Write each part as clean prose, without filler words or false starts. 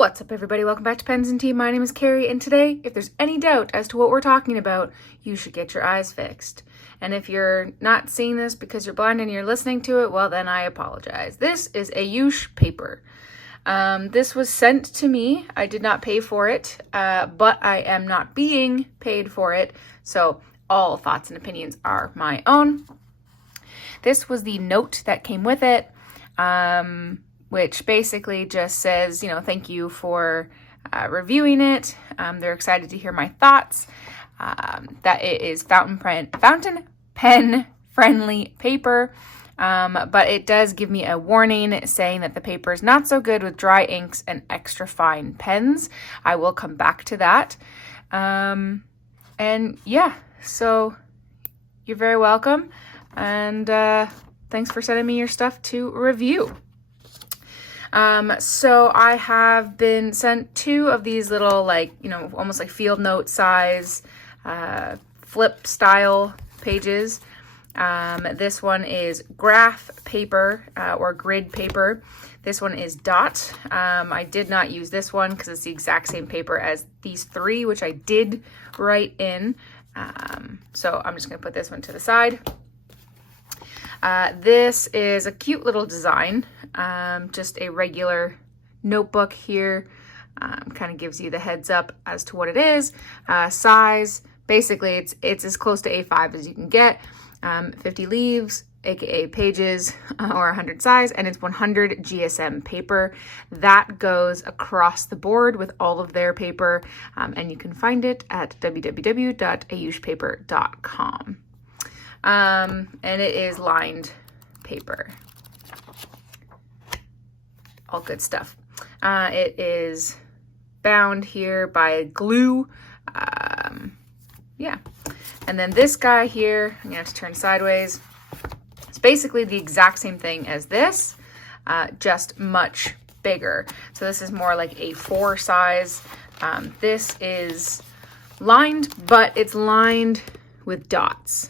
What's up, everybody? Welcome back to Pens and Tea. My name is Carrie, and today, if there's any doubt as to what we're talking about, you should get your eyes fixed. And if you're not seeing this because you're blind and you're listening to it, well, then I apologize. This is Ayush Paper. This was sent to me. I did not pay for it, but I am not being paid for it, so all thoughts and opinions are my own. This was the note that came with it, which basically just says, thank you for reviewing it. They're excited to hear my thoughts, that it is fountain pen friendly paper, but it does give me a warning saying that the paper is not so good with dry inks and extra fine pens. I will come back to that. And yeah, so you're very welcome. And thanks for sending me your stuff to review. So I have been sent 2 of these little, almost like field note size, flip style pages. This one is graph paper, or grid paper. This one is dot. I did not use this one because it's the exact same paper as these 3, which I did write in. So I'm just going to put this one to the side. This is a cute little design, just a regular notebook here, kind of gives you the heads up as to what it is. Size, basically it's as close to A5 as you can get, 50 leaves, aka pages, or 100 size, and it's 100 GSM paper. That goes across the board with all of their paper, and you can find it at www.ayushpaper.com. And it is lined paper. All good stuff. It is bound here by glue. Yeah. And then this guy here, I'm gonna have to turn sideways. It's basically the exact same thing as this, just much bigger. So this is more like A4 size. This is lined, but it's lined with dots.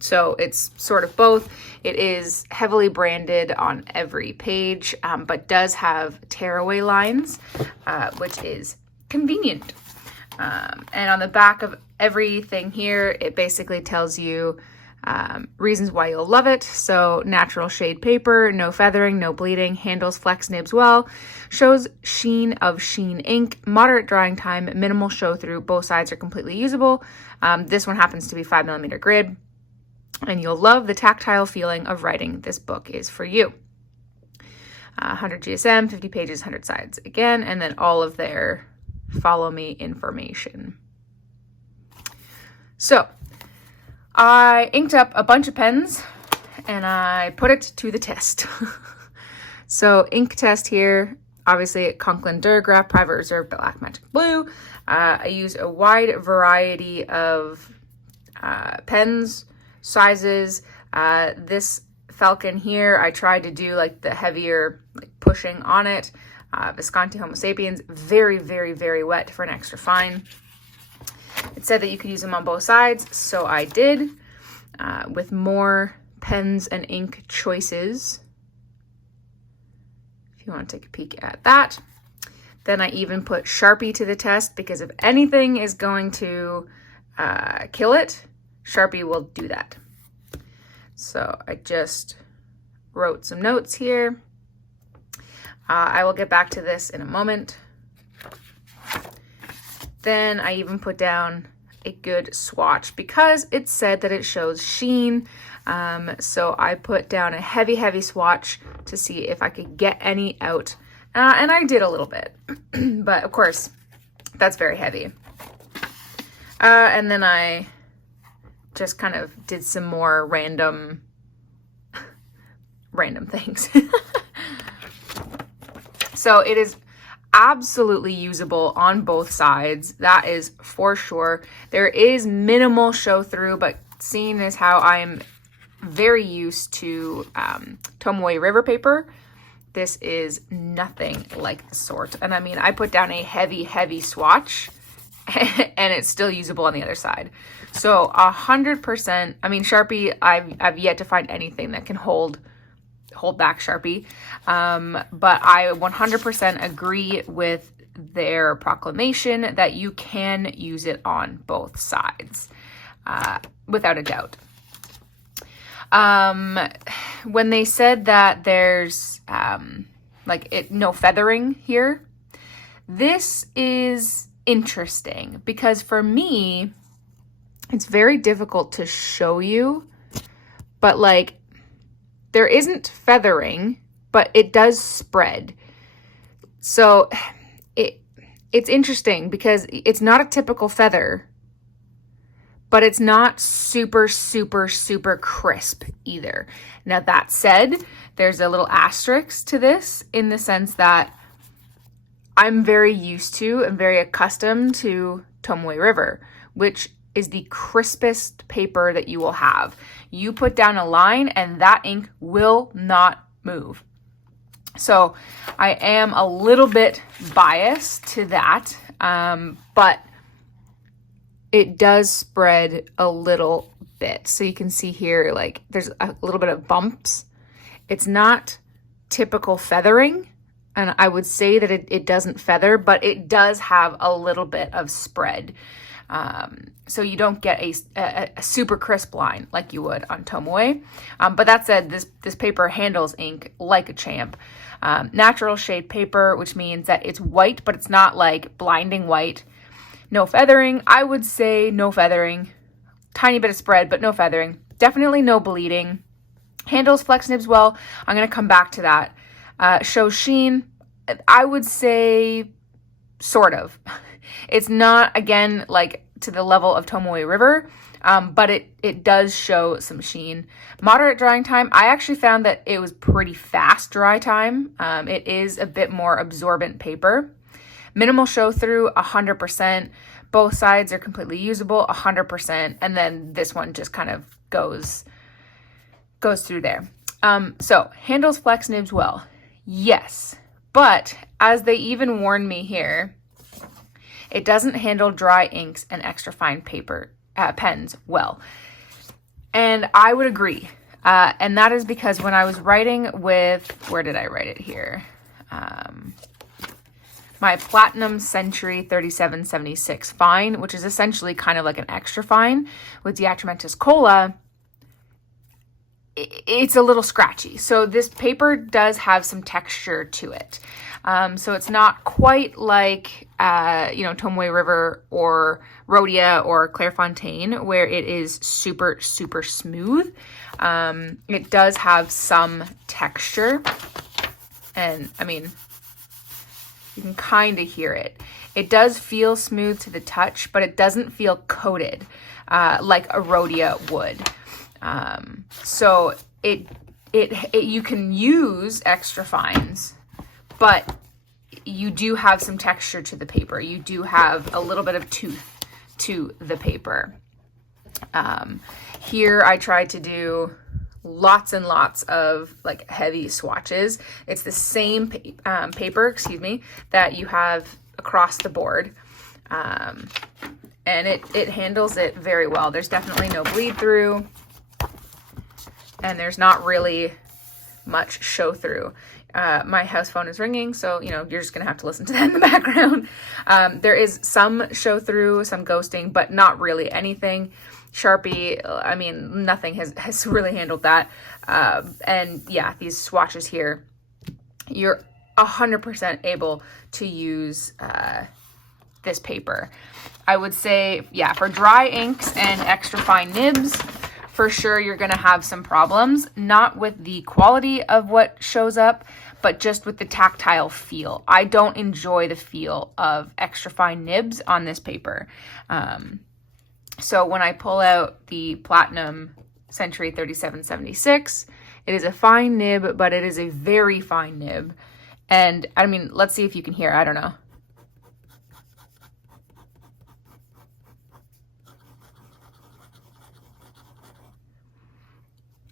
So it's sort of both. It is heavily branded on every page, but does have tearaway lines, which is convenient. And on the back of everything here, it basically tells you reasons why you'll love it. So natural shade paper, no feathering, no bleeding, handles flex nibs well, shows sheen of sheen ink, moderate drying time, minimal show through, both sides are completely usable. This one happens to be 5mm grid, and you'll love the tactile feeling of writing. This book is for you. 100 GSM, 50 pages, 100 sides again, and then all of their follow me information. So I inked up a bunch of pens and I put it to the test. So ink test here, obviously Conklin Durgraph Private Reserve Black Magic Blue. I use a wide variety of pens, sizes. This Falcon here, I tried to do like the heavier pushing on it. Visconti Homo Sapiens, very, very, very wet for an extra fine. It said that you could use them on both sides, so I did, with more pens and ink choices, if you want to take a peek at that. Then I even put Sharpie to the test, because if anything is going to kill it, Sharpie will do that. So I just wrote some notes here. I will get back to this in a moment. Then I even put down a good swatch because it said that it shows sheen. So I put down a heavy, heavy swatch to see if I could get any out. And I did a little bit, but of course, that's very heavy. And then I just kind of did some more random things. So it is absolutely usable on both sides. That is for sure. There is minimal show through, but seeing as how I am very used to Tomoe River paper, this is nothing like the sort. And I mean, I put down a heavy, heavy swatch and it's still usable on the other side. So 100%, I mean, Sharpie, I've yet to find anything that can hold hold back Sharpie. But I 100% agree with their proclamation that you can use it on both sides, without a doubt. When they said that there's no feathering here, this is interesting because for me, it's very difficult to show you, but like there isn't feathering, but it does spread. So it's interesting because it's not a typical feather, but it's not super, super, super crisp either. Now that said, there's a little asterisk to this in the sense that I'm very used to and very accustomed to Tomoe River, which is the crispest paper that you will have. You put down a line and that ink will not move. So I am a little bit biased to that, but it does spread a little bit. So you can see here, like there's a little bit of bumps. It's not typical feathering, and I would say that it doesn't feather, but it does have a little bit of spread. So you don't get a super crisp line like you would on Tomoe. But that said, this paper handles ink like a champ. Natural shade paper, which means that it's white, but it's not like blinding white. No feathering. I would say no feathering. Tiny bit of spread, but no feathering. Definitely no bleeding. Handles flex nibs well. I'm going to come back to that. Shows sheen. I would say sort of. It's not, again, like to the level of Tomoe River, but it does show some sheen. Moderate drying time. I actually found that it was pretty fast dry time. It is a bit more absorbent paper. Minimal show through, 100%. Both sides are completely usable, 100%. And then this one just kind of goes through there. So handles flex nibs well. Yes, but as they even warn me here, it doesn't handle dry inks and extra fine paper pens well. And I would agree. And that is because when I was writing with, where did I write it here? My Platinum Century 3776 fine, which is essentially kind of like an extra fine with Diatramentis Cola, it's a little scratchy. So this paper does have some texture to it. So it's not quite like, Tomoe River or Rhodia or Clairefontaine, where it is super, super smooth. It does have some texture. And I mean, you can kind of hear it. It does feel smooth to the touch, but it doesn't feel coated like a Rhodia would. So you can use extra fines, but you do have some texture to the paper. You do have a little bit of tooth to the paper. Here I tried to do lots and lots of like heavy swatches. It's the same paper, that you have across the board. And it handles it very well. There's definitely no bleed through, and there's not really much show through. My house phone is ringing, so you're just gonna have to listen to that in the background. There is some show through, some ghosting, but not really anything. Sharpie, I mean, nothing has really handled that. And yeah, these swatches here, you're 100% able to use this paper. I would say, yeah, for dry inks and extra fine nibs, for sure you're going to have some problems, not with the quality of what shows up, but just with the tactile feel. I don't enjoy the feel of extra fine nibs on this paper. So when I pull out the Platinum Century 3776, it is a fine nib, but it is a very fine nib. And I mean, let's see if you can hear, I don't know.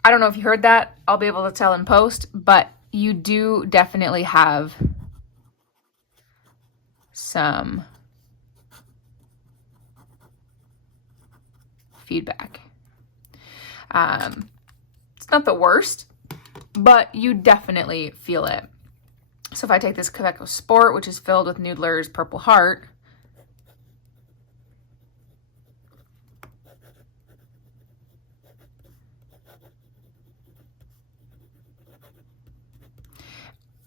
I don't know if you heard that. I'll be able to tell in post, but you do definitely have some feedback. It's not the worst, but you definitely feel it. So if I take this Quebeco Sport, which is filled with Noodler's Purple Heart,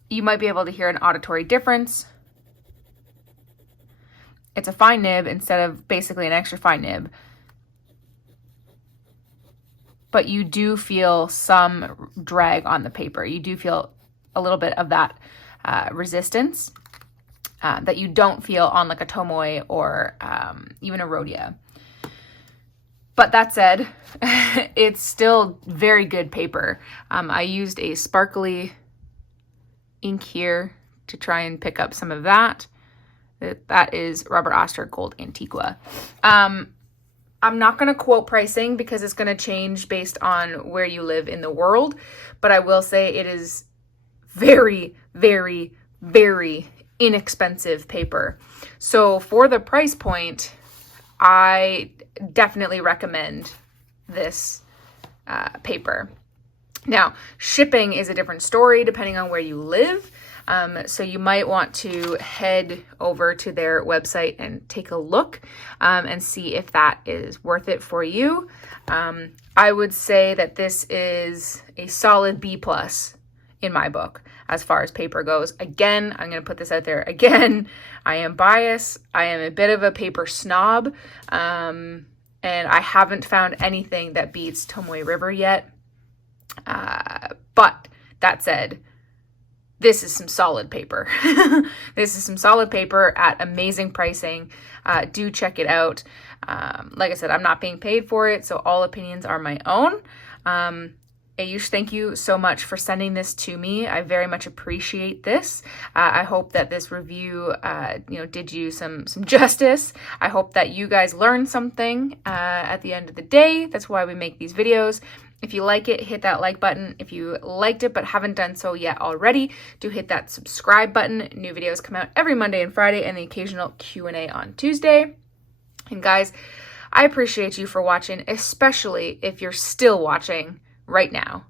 you might be able to hear an auditory difference. It's a fine nib instead of basically an extra fine nib. But you do feel some drag on the paper. You do feel a little bit of that resistance that you don't feel on like a Tomoe or even a Rhodia. But that said, it's still very good paper. I used a sparkly ink here to try and pick up some of that. That is Robert Oster Gold Antiqua. I'm not going to quote pricing because it's going to change based on where you live in the world, but I will say it is very, very, very inexpensive paper. So for the price point, I definitely recommend this paper. Now, shipping is a different story depending on where you live. So you might want to head over to their website and take a look and see if that is worth it for you. I would say that this is a solid B+ in my book as far as paper goes. Again, I'm going to put this out there again. I am biased. I am a bit of a paper snob. And I haven't found anything that beats Tomoe River yet. But that said, this is some solid paper. This is some solid paper at amazing pricing. Do check it out. Like I said, I'm not being paid for it, so all opinions are my own. Ayush, thank you so much for sending this to me. I very much appreciate this. I hope that this review, did you some justice. I hope that you guys learned something at the end of the day. That's why we make these videos. If you like it, hit that like button. If you liked it but haven't done so yet already, do hit that subscribe button. New videos come out every Monday and Friday, and the occasional Q&A on Tuesday. And guys, I appreciate you for watching, especially if you're still watching right now.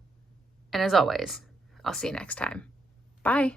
And as always, I'll see you next time. Bye.